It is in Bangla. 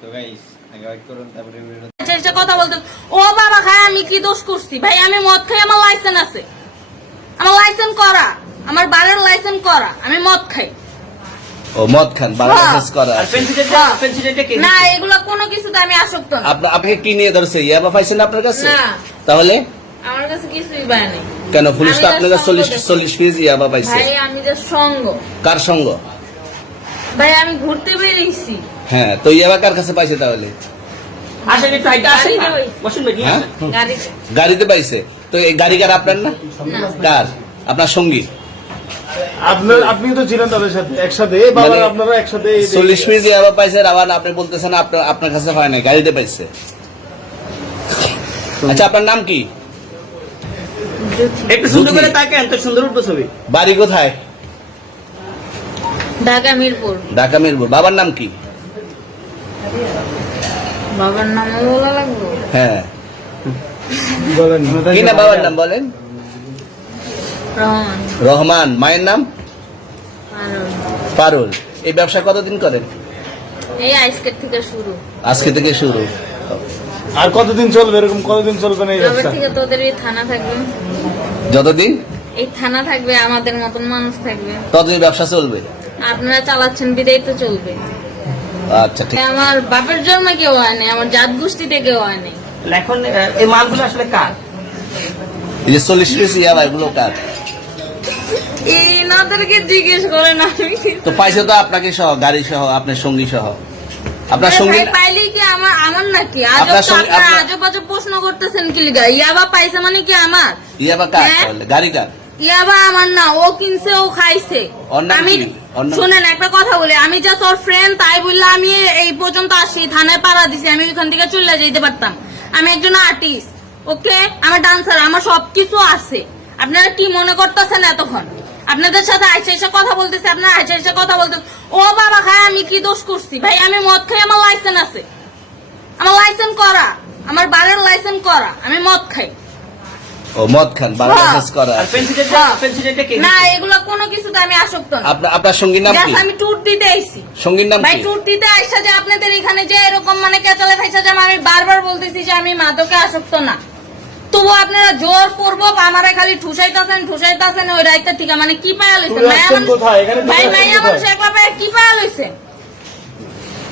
তো গাইস আগে ওয়েট করুন তারপরে আচ্ছা কথা বলতে ও বাবা খায় আমি কি দোষ করছি ভাই আমি মদ খাই আমার লাইসেন্স আছে আমার লাইসেন্স করা আমার বারের লাইসেন্স করা আমি মদ খাই ও মদ খান বারের লাইসেন্স করা আর আছে। পেন্সিলটা কে না এগুলো কোনো কিছুতে আমি আসক্ত না আপনাকে কি নিয়ে ধরছে ইয়াবা পাইছেন আপনার কাছে না। তাহলে আমার কাছে কিছুই পায় নাই কেন পুলিশ তো আমি আপনার কাছে just 40 পিস ইয়াবা পাইছে ভাই আমি যে সঙ্গ কার সঙ্গ ভাই আমি ঘুরতে বেরিয়েছি হ্যাঁ তো ইয়াবা কার কাছে পাইছে তাহলে আসেন একটু হাইটা আসেন গাড়িতে ওই। বসুন ভাই হ্যাঁ গাড়িতে গাড়িতে পাইছে তো এই গাড়ি কার আপনার না না। কার আপনার সঙ্গী আপনি তো ছিলেন তাদের সাথে একসাথে বাবা মানে আপনারা একসাথে 40 পিস ইয়াবা পাইছে আবার আপনি বলতেছেন আপনার কাছে হয় না গাড়িতে পাইছে আচ্ছা আপনার নাম কি একটু সুন্দর করে বুঝি। তাকান তো সুন্দর উঠবো ছবি বাড়ি কোথায় ঢাকা মিরপুর ঢাকা মিরপুর বাবার নাম কি বাবার নাম বলা লাগবে হ্যাঁ বলেন কি না বাবার নাম বলেন রহমান রহমান মায়ের নাম আর পারুল এই ব্যবসা কতদিন করেন এই আইসকেট থেকে শুরু আজকে থেকে শুরু আর কতদিন চলবে এরকম কতদিন চলবে না এই তবে ব্যবসা থেকে তোদের এই থানা থাকবে যতদিন এই থানা থাকবে আমাদের মতন মানুষ থাকবে ততদিন ব্যবসা চলবে আপনারা চালাচ্ছেন বিদায় তো চলবে আচ্ছা ঠিক আমার বাপের জন্ম কেউ হয় নাই আমার জাত গোষ্ঠীতে কেউ হয় নাই এখন এই মালগুলো আসলে কার এই যে 40 পিস ইয়াবা এগুলো কার এই নাদেরকে জিজ্ঞেস করেন আমি তো পাইছে তো আপনাকে সহ গাড়ি সহ আপনার সঙ্গী সহ আপনার সঙ্গী ভাই পাইলেই কি আমার আমার নাকি আপনার সঙ্গে- আপনার- আজব আজব প্রশ্ন করতেছেন কি লিগা ইয়াবা পাইছে মানে কি আমার ইয়াবা কার হ্যাঁ? তাহলে? গাড়ি কার ইয়াবা আমার না ও কিনছে ও খাইছে ওর নাম আমি কি? ওর নাম- শুনেন একটা কথা বলি আমি যা তোর ফ্রেন্ড তাই বললে আমি এই পর্যন্ত আসি থানায় পাড়া দিছি আমি ওইখান থেকে চলে যেতে পারতাম আমি একজন আর্টিস্ট ওকে আমার ডান্সার আমার সবকিছু আছে আপনারা কি মনে করতেছেন এতক্ষণ আপনাদের সাথে আইসা এসে কথা বলতেছে আপনারা আইসা এসে কথা বলতেছে ও বাবা খায় আমি কি দোষ করছি ভাই আমি মদ খাই আমার লাইসেন্স আছে আমার লাইসেন্স করা আমার বারের লাইসেন্স করা আমি মদ খাই ও মদ খান বারের হ্যাঁ। লাইসেন্স করা আর আছে। পেন্সিলটা কে না এগুলো কোনো কিছুতে আমি আসক্ত না আপনার সঙ্গীর নাম কি Just আমি ট্যুর দিতে আইছি সঙ্গীর নাম ভাই কি ট্যুর দিতে আইসা যে আপনাদের এখানে যে এরকম মানে কেচালে খাইছে যে আমি বারবার বলতেছি যে আমি মাদকে আসক্ত না তবু আপনারা জোর পূর্বক আমারে খালি ঠুসাইতাছেন ওই রাইতে থেকে মানে কি পায়া লইছেন তুই আসছেন কোথায়? এখানে তুই ভাই আসছেন মাইয়া কোথায়? মানুষ একলা পায়ে কি পায়া লইছেন